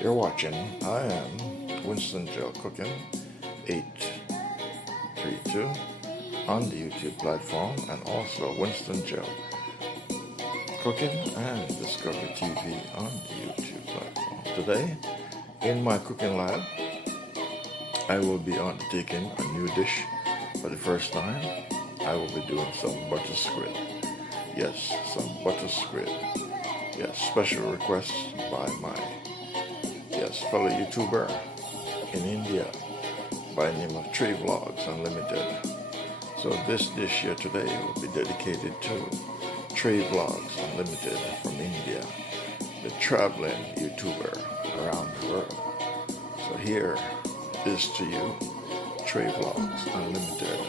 You're watching. I am Winston GeL Cooking 832 on the YouTube platform, and also Winston GeL Cooking and Discovery TV on the YouTube platform. Today, in my cooking lab, I will be undertaking a new dish for the first time. I will be doing some butter squid. Yes, some butter squid. Yes, special request by my fellow YouTuber in India by the name of Trey Vlogs Unlimited. So this dish here today will be dedicated to Trey Vlogs Unlimited from India, the traveling YouTuber around the world. So here is to you, Trey Vlogs Unlimited.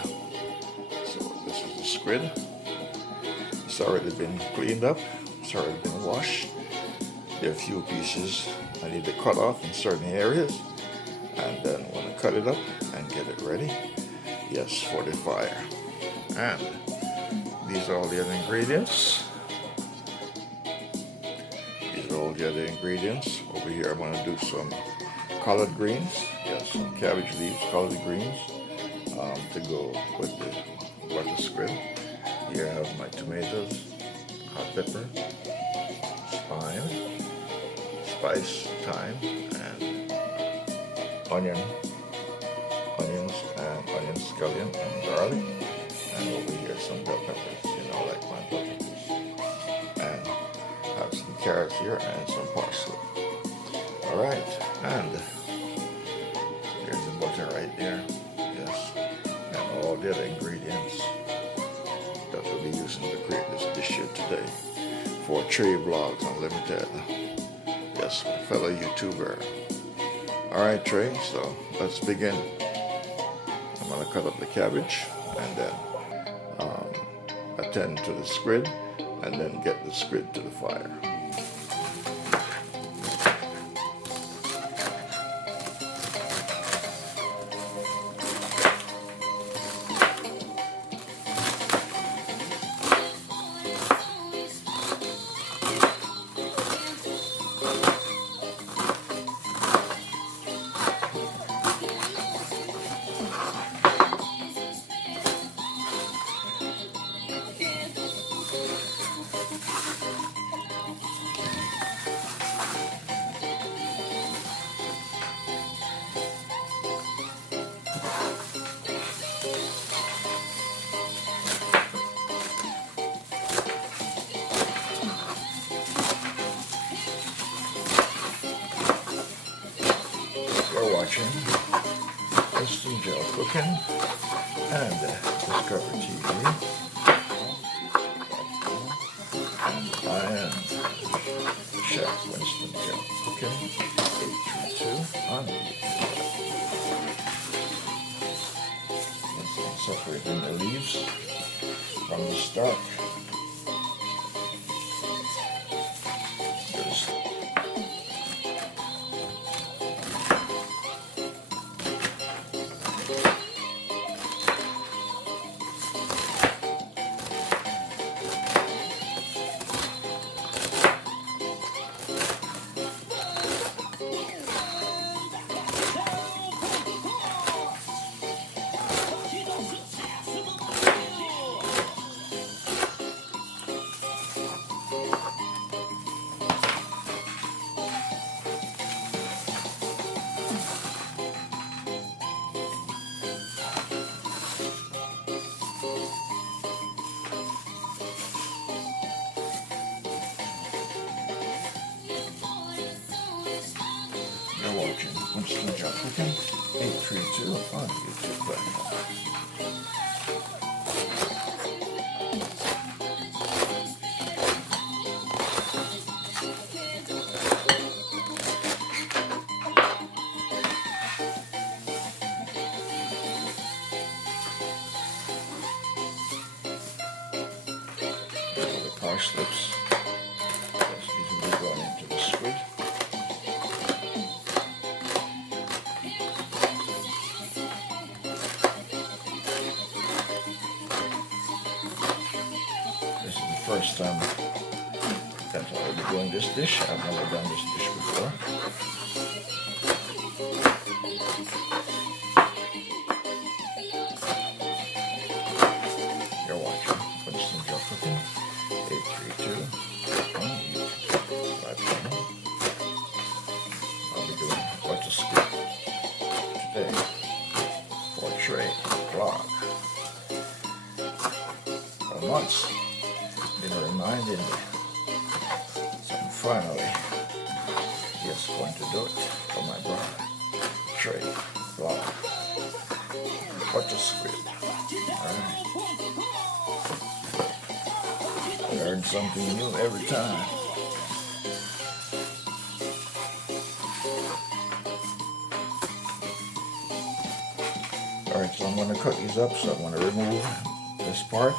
So this is the squid. It's already been cleaned up. It's already been washed. There are a few pieces I need to cut off in certain areas, and then when I cut it up and get it ready, yes, for the fire. And these are all the other ingredients. These are all the other ingredients. Over here I'm going to do some collard greens, yes, some cabbage leaves, collard greens, to go with the butter squid. Here I have my tomatoes, hot pepper, spice, thyme, and onions, and onion scallion and garlic, and over here some bell peppers, like my bell peppers, and have some carrots here and some parsley. All right, and there's the butter right there, yes, and all the other ingredients that we'll be using to create this dish here today for Trey Vlogs Unlimited. Yes, my fellow YouTuber. Alright, Trey, so let's begin. I'm going to cut up the cabbage and then attend to the squid and then get the squid to the fire. You're watching Winston GeL Cooking and Discovery TV. And I am Chef Winston GeL Cooking 832 on YouTube. Yes, I'm separating the leaves from the stalk. You're watching Winston GeL Cooking 832 on YouTube platform. The parsnips, yes, these will be going into the squid. First time that I will be doing this dish. I've never done this dish before. You're watching Winston GeL Cooking 832 on YouTube platform. I'll be doing Butter Squid today for Trey vlog. For months, been reminding me, so I'm finally just going to do it for my brother Trey vlog. Butter Squid. Alright. I learn something new every time. Alright, so I'm going to cut these up, so I'm going to remove this part.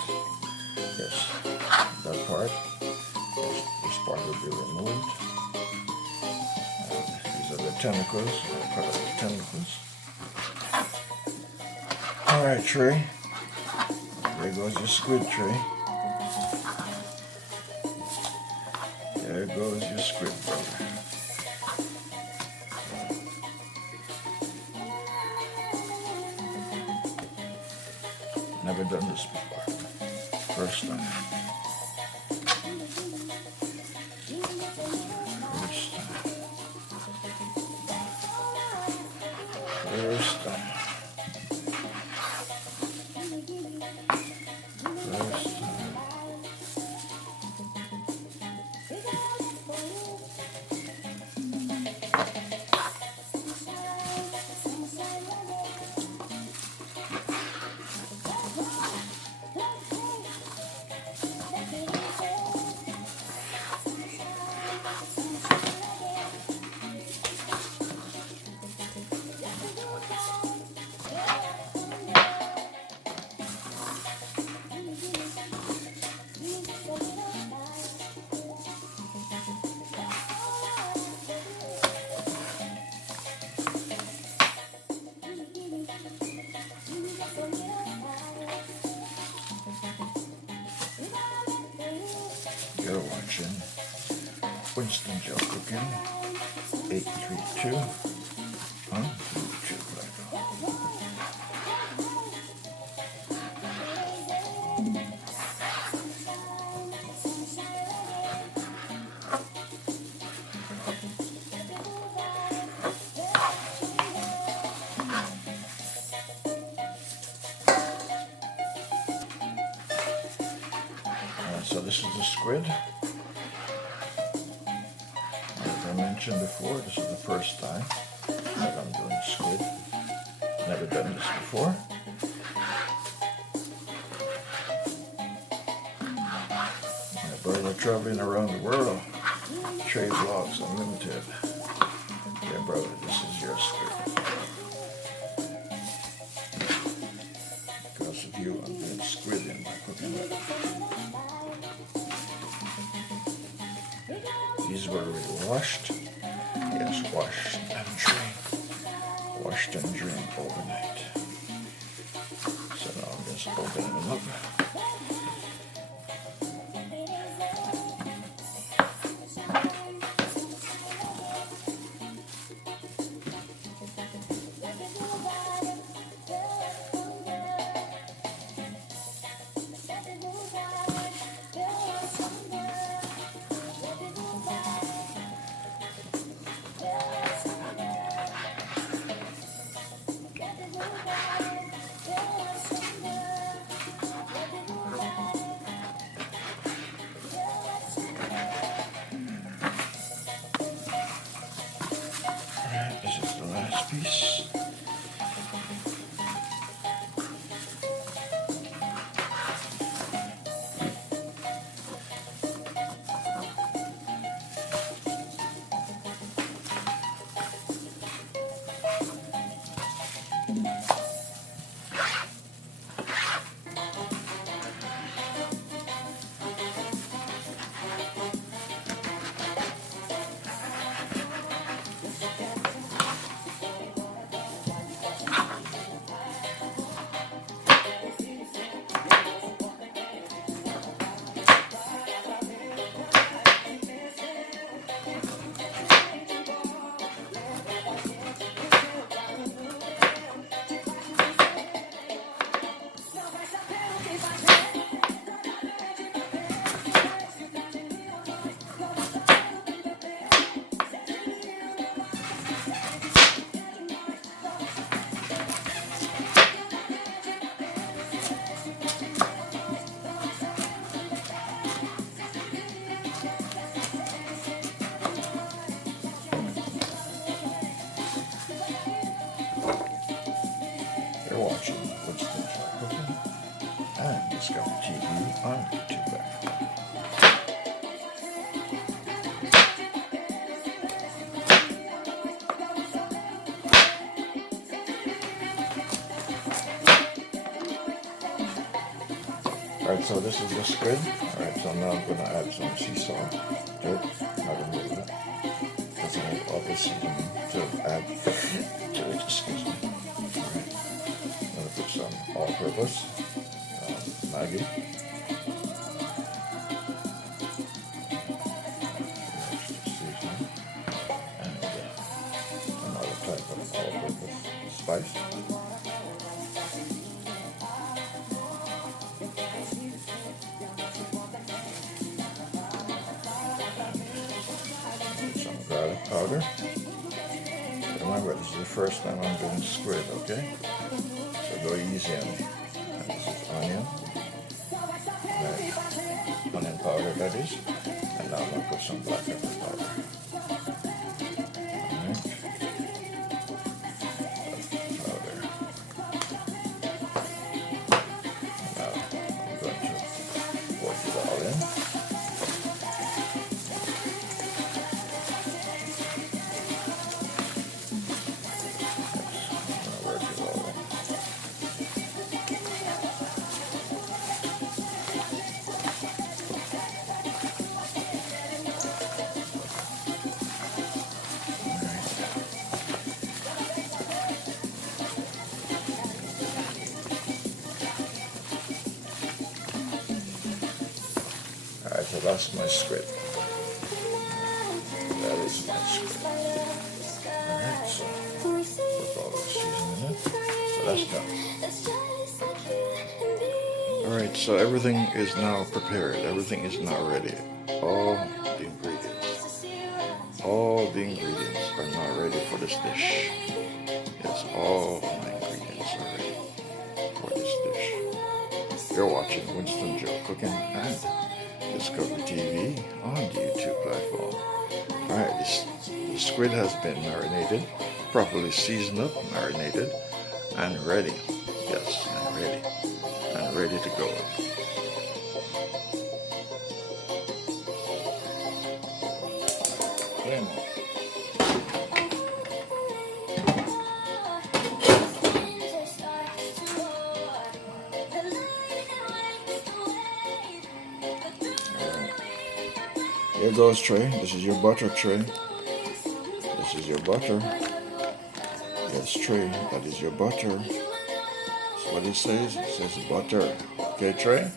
Yes, that part. This part will be removed. These are the tentacles. I'll cut out the tentacles. Alright, Trey. There goes your squid, Trey. There goes your squid, brother. Never done this before. First time. First time. First time. First time. You're watching Winston GeL Cooking 832 on YouTube. So this is the squid. As I mentioned before, this is the first time that I'm doing squid. Never done this before. My brother traveling around the world. Trey Vlogs Unlimited. Yeah, brother, this is your squid. Because of you, I'm doing squid in my cooking. These were already washed. Yes, washed and drained. Washed and drained overnight. So now I'm just opening them up. Discovery TV on YouTube platform. Alright, so this is the squid. Alright, so now I'm going to add some sea salt to it. Not remove it. Because I have all this seasoning to add to it. Excuse me. Alright. I'm going to put some all-purpose Maggi. And another type of all-purpose spice. Garlic powder. Remember, this is the first time I'm doing squid, okay? So go easy on me. And this is onion. Right. Onion powder, that is. And now I'm going to put some black pepper powder. Alright. Powder. Now I'm going to work it all in. Alright, so that's my squid. That is my squid. Alright, so put all the seasoning in it. So that's done. Alright, so everything is now prepared. Everything is now ready. All the ingredients are now ready for this dish. Yes, all my ingredients are ready for this dish. You're watching Winston GeL Cooking and Discovery TV on the YouTube platform. Alright, the squid has been marinated, properly seasoned up, marinated, and ready. Yes, and ready to go. Here goes tray. This is your butter tray. This is your butter. Yes, tray. That is your butter. That's what it says. It says butter. Okay, tray.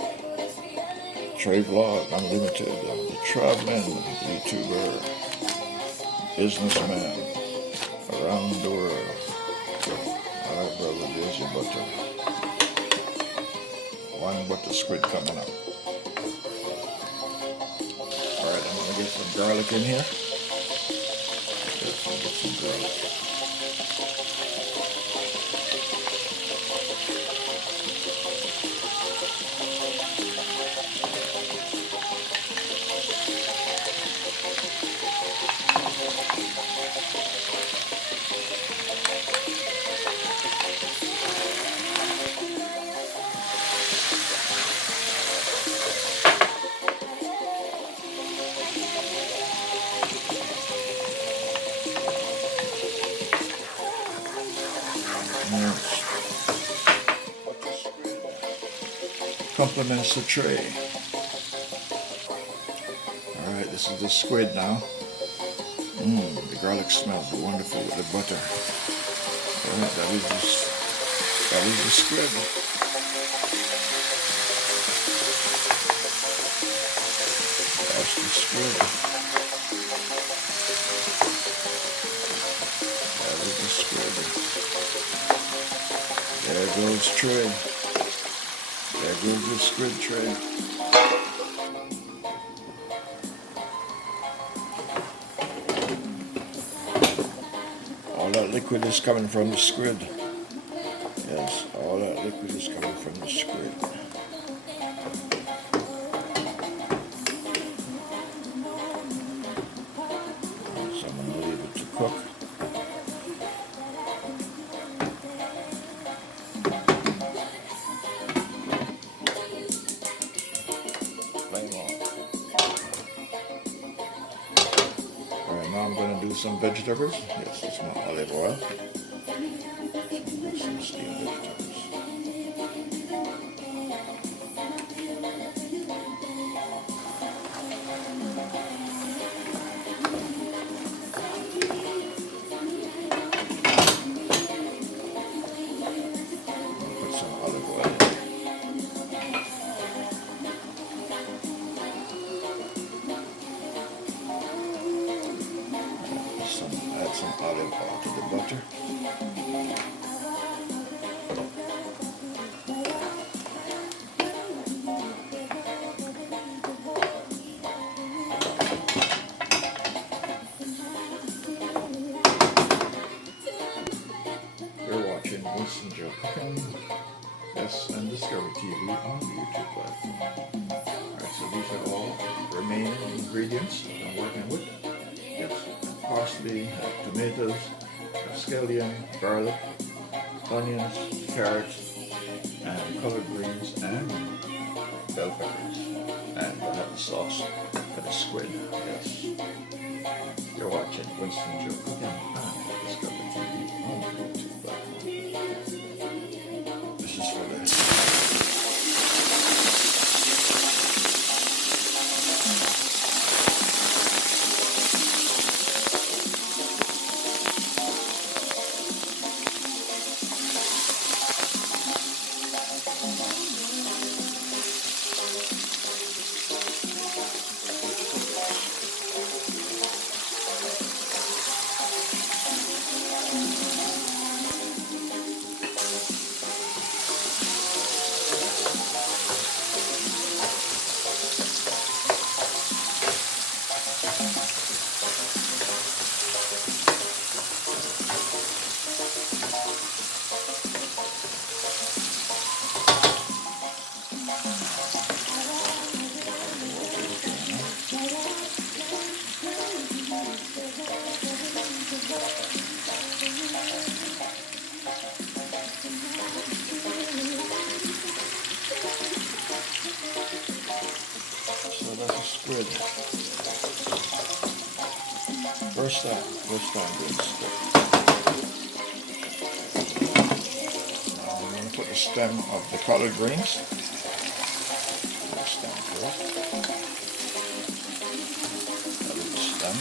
Tray Vlog Unlimited. The traveling YouTuber, businessman around the world. Alright, brother, there's your butter. One butter squid coming up. Alright, I'm going to get some garlic in here. Yes, I'll get some garlic. Complements the tray. Alright, this is the squid now. The garlic smells wonderful with the butter. Alright, that is the squid. That's the squid. That is the squid. There goes tray. There goes the squid tray. All that liquid is coming from the squid. Yes, all that liquid is coming from the squid. So I'm going to leave it to cook. now I'm going to do some vegetables. Yes, it's my olive oil. Some steamed vegetables. Put some olive oil. Add some olive oil to the butter. You're watching Winston GeL Cooking, yes, and Discovery TV on the YouTube platform. Alright, so these are all remaining ingredients that I'm working with. Yes, parsley, tomatoes, scallion, garlic, onions, carrots, and collard greens, and bell peppers. And we'll have the sauce for the squid. Yes. You're watching Winston GeL Cooking and Discovery TV on the YouTube platform. This is for the squid. First time doing squid. Now I'm going to put the stem of the collard greens. The stem first. A little stem.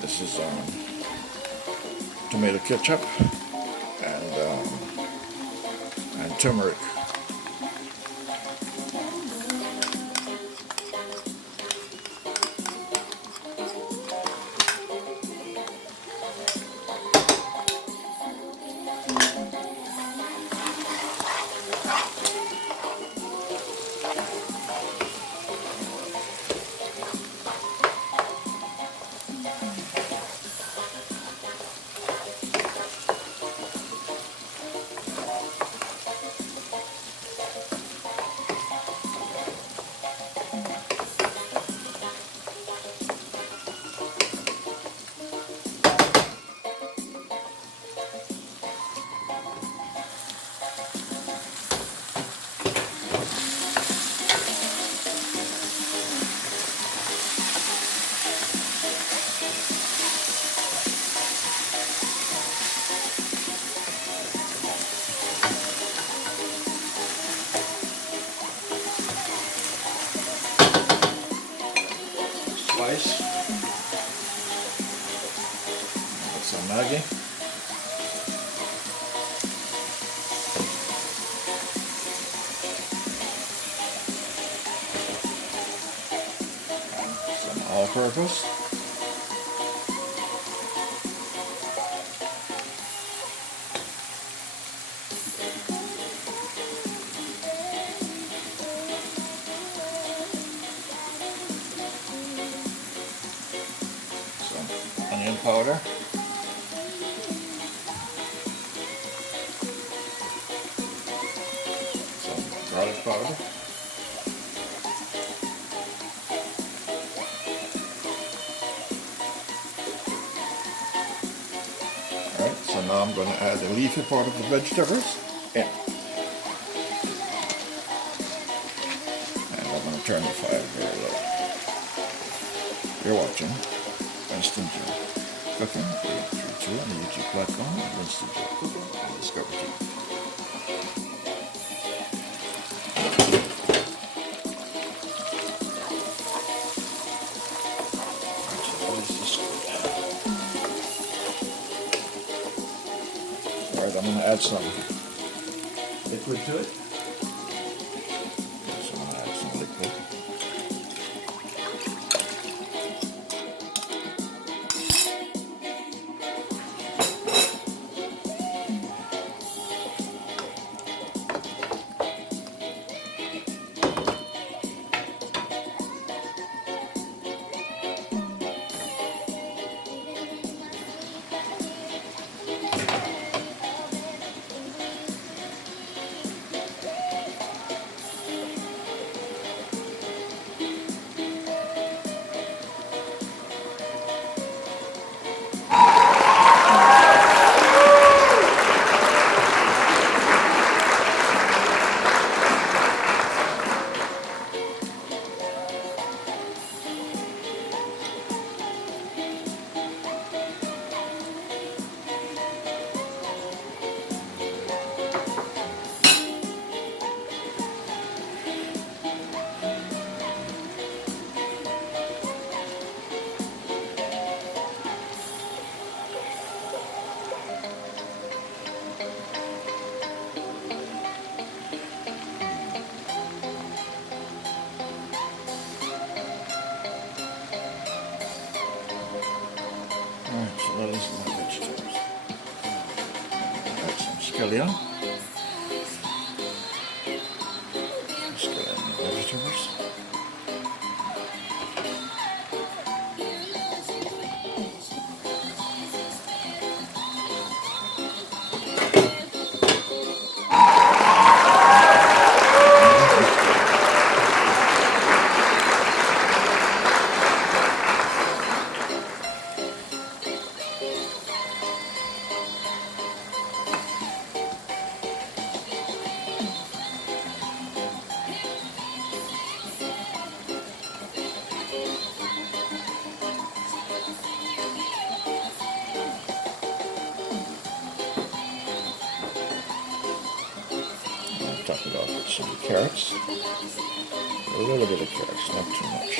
This is tomato ketchup and turmeric. Spice. Put some Maggi. Some all-purpose. Onion powder, some garlic powder, So now I'm going to add the leafy part of the vegetables in. And I'm going to turn the fire very low. You're watching Winston GeL Cooking 832 on the YouTube platform, Winston GeL Cooking on Discovery TV. Alright, I'm going to add some liquid to it. So I'm going to add some liquid. Alright, so that is my vegetables. Add some scallion. Scallion and vegetables. Top it off with some carrots. A little bit of carrots, not too much.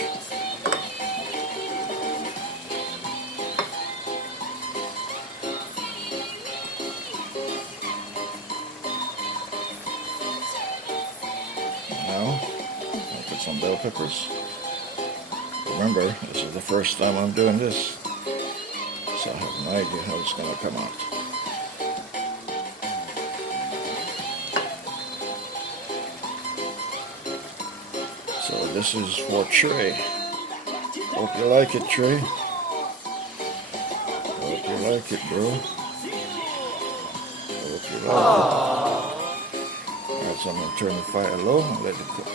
Now, I'll put some bell peppers. Remember, this is the first time I'm doing this, so I have no idea how it's going to come out. So this is for Trey. Hope you like it, Trey. Hope you like it, bro. Hope you like it. Alright, so I'm going to turn the fire low and let it cook.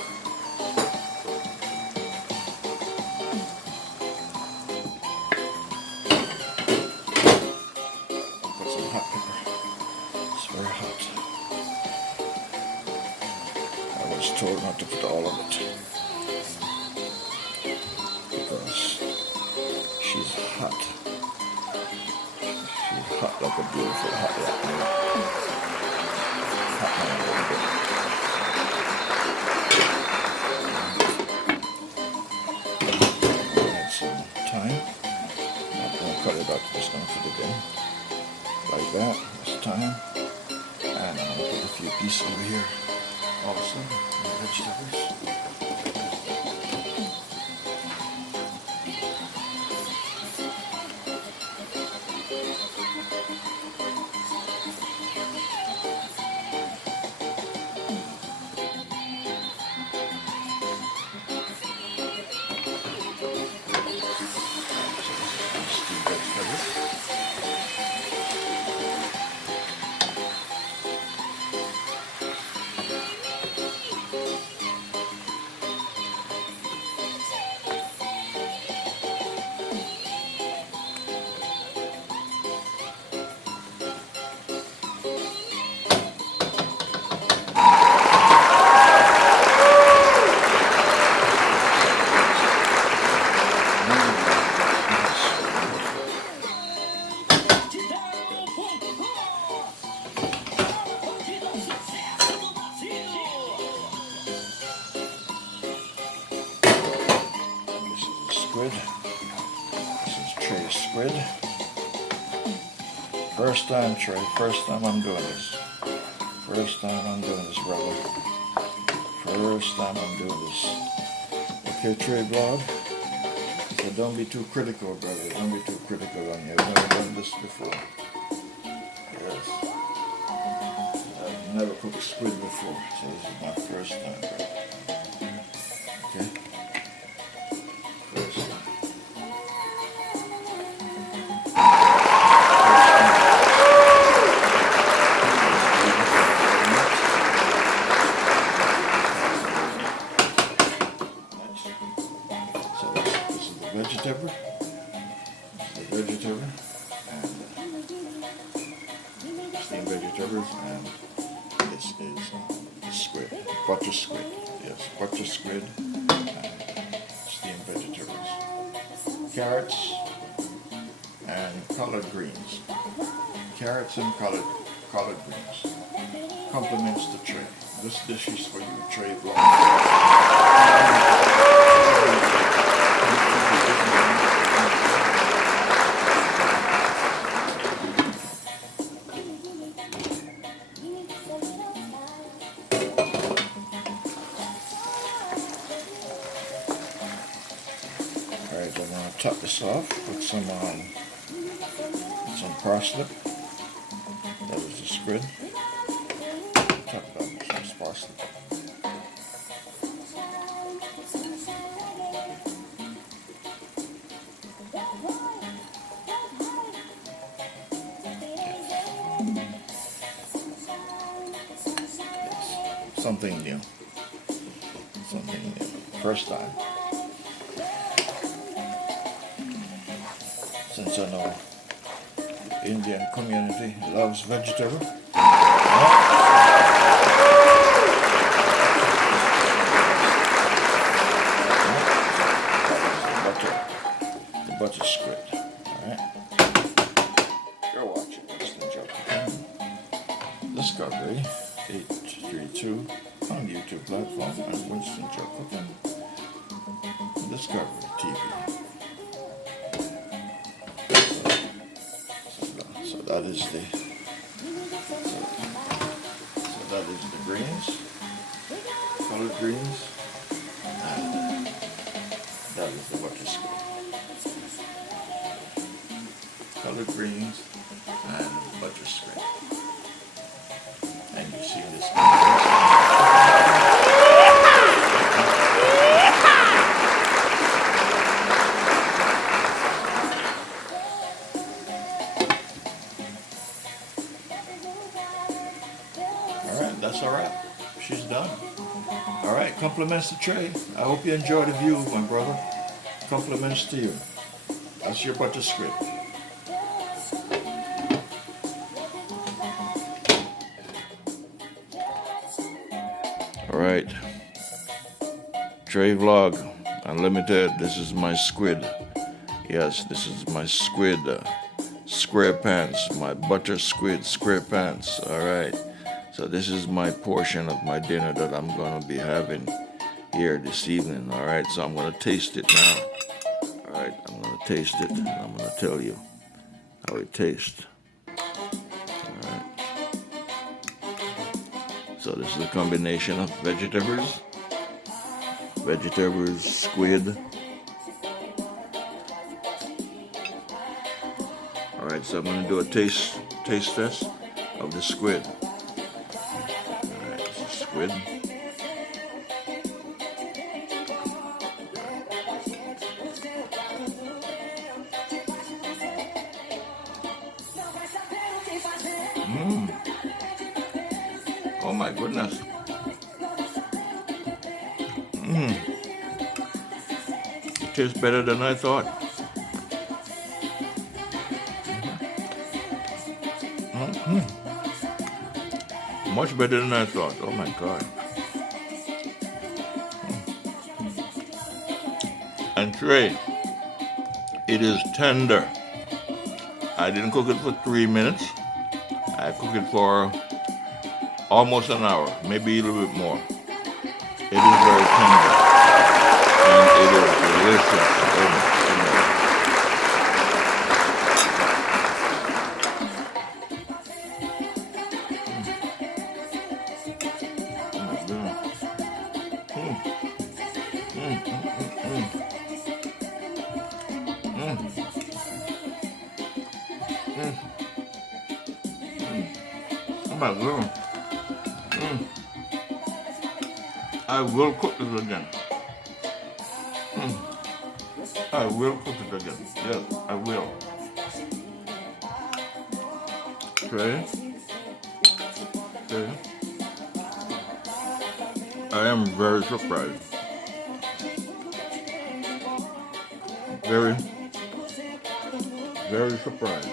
Put some hot pepper. It's very hot. I was told not to put all of it. She's hot. She's hot like a beautiful hot rock. Hot man a little bit. Add some thyme. Not going to cut it up, just going to put it in. Like that. That's thyme. And I'm going to put a few pieces over here. Also, the vegetables. squid. This is tray squid. First time tray, first time I'm doing this. First time I'm doing this, brother. First time I'm doing this. Okay, tray vlog. So don't be too critical, brother. Don't be too critical on you. I've never done this before. Yes. I've never cooked squid before, so this is my first time, brother. Okay. First time. Vegetable, the vegetable, and steamed vegetables, and this is the squid, butter squid. Yes, butter squid and steamed vegetables, carrots and collard greens. Carrots and collard greens complements the tray. This dish is for you, tray vlog. Alright, I'm going to top this off with some parsnip. That is the squid. Top it off with some parsnip. Something new. Something new. First time. Since I know the Indian community loves vegetable. The butter squid. Alright. You're watching Winston GeL Cooking. Discovery 832 on YouTube platform and Winston GeL Cooking. Discovery TV. So that is the greens, collard greens, and that is the butter squid. Collard greens and butter squid. And you see this. Alright, that's a wrap. She's done. Alright, compliments the tray. I hope you enjoy the view, my brother. Compliments to you. That's your butter squid. Alright, Tray Vlog Unlimited. This is my squid. Yes, this is my squid square pants, my butter squid square pants. Alright, so this is my portion of my dinner that I'm going to be having here this evening. Alright, so I'm going to taste it now. Alright, I'm going to taste it and I'm going to tell you how it tastes. So this is a combination of vegetables, squid. Alright, so I'm going to do a taste test of the squid. Alright, this is squid. Oh my goodness. It tastes better than I thought. Much better than I thought. Oh my God. And Trey, it is tender. I didn't cook it for 3 minutes. I cooked it for almost an hour, maybe a little bit more. It is very tender, and it is delicious. Oh my goodness. Oh my goodness. I will cook this again. I will cook it again. Yes, I will. Okay. Okay. I am very surprised. Very, very surprised.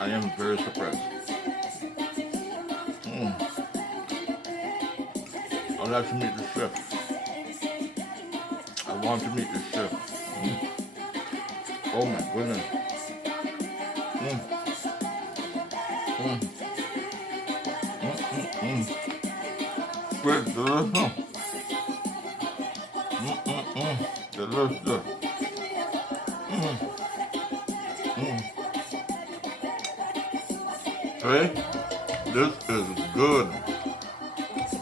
I am very surprised. I'd like to meet the chef. I want to meet the chef. Oh my goodness. Squid delicious. Delicious. Okay, this is good.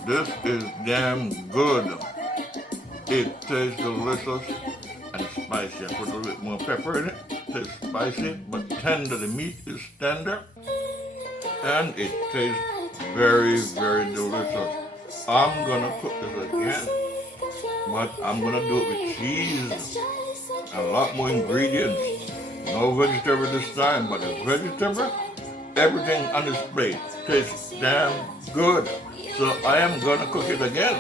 This is damn good. It tastes delicious and spicy. I put a little bit more pepper in it. It tastes spicy but tender. The meat is tender and it tastes very, very delicious. I'm gonna cook this again, but I'm gonna do it with cheese and a lot more ingredients. No vegetable this time, but the vegetable, everything on this plate tastes damn good. So I am gonna cook it again.